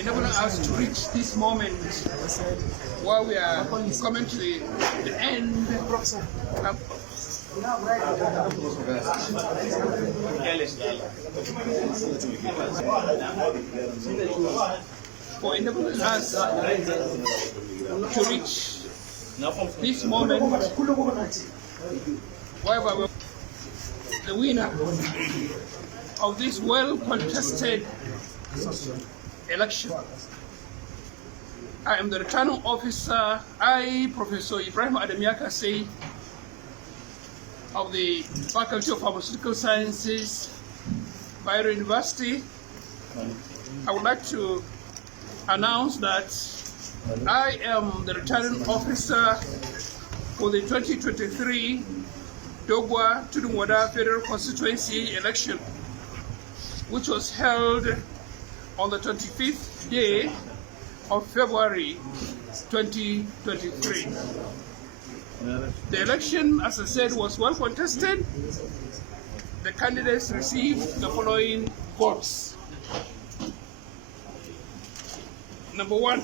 enabling us to reach this moment while we are coming to the end. For enabling us to reach this moment, while the winner of this well-contested election. I am the returning officer, Professor Ibrahim Ademiakase of the Faculty of Pharmaceutical Sciences, Bayero University. I would like to announce that I am the returning officer for the 2023 Doguwa Tudunwada Federal Constituency election, which was held on the 25th day of February 2023. The election, as I said, was well contested. The candidates received the following votes. Number 1,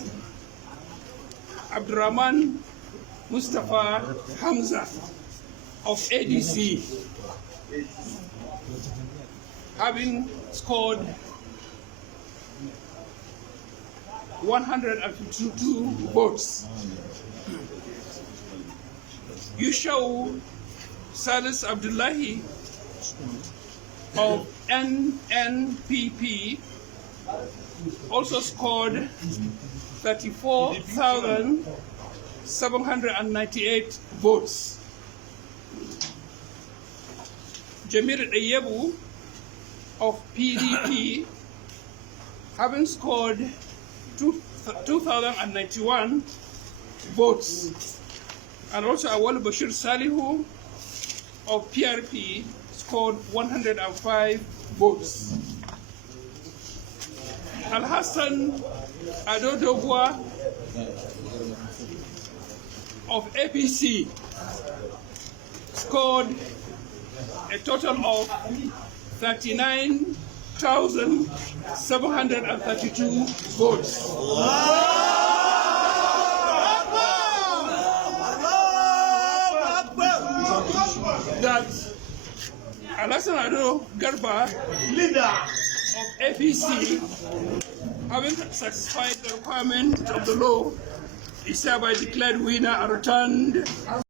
Abdurrahman Mustafa Hamza of ADC, having scored 152 votes. Yushau Salis Abdullahi of NNPP also scored 34,798 votes. Jamir Ayebu of PDP, having scored 2,091 votes. And also Awal Bashir Salihu of PRP scored 105 votes. Alhassan Ado Doguwa of APC scored a total of 39,732 votes. That Alhassan Ado Garba, leader of APC, having satisfied the requirement of the law, is hereby declared winner and returned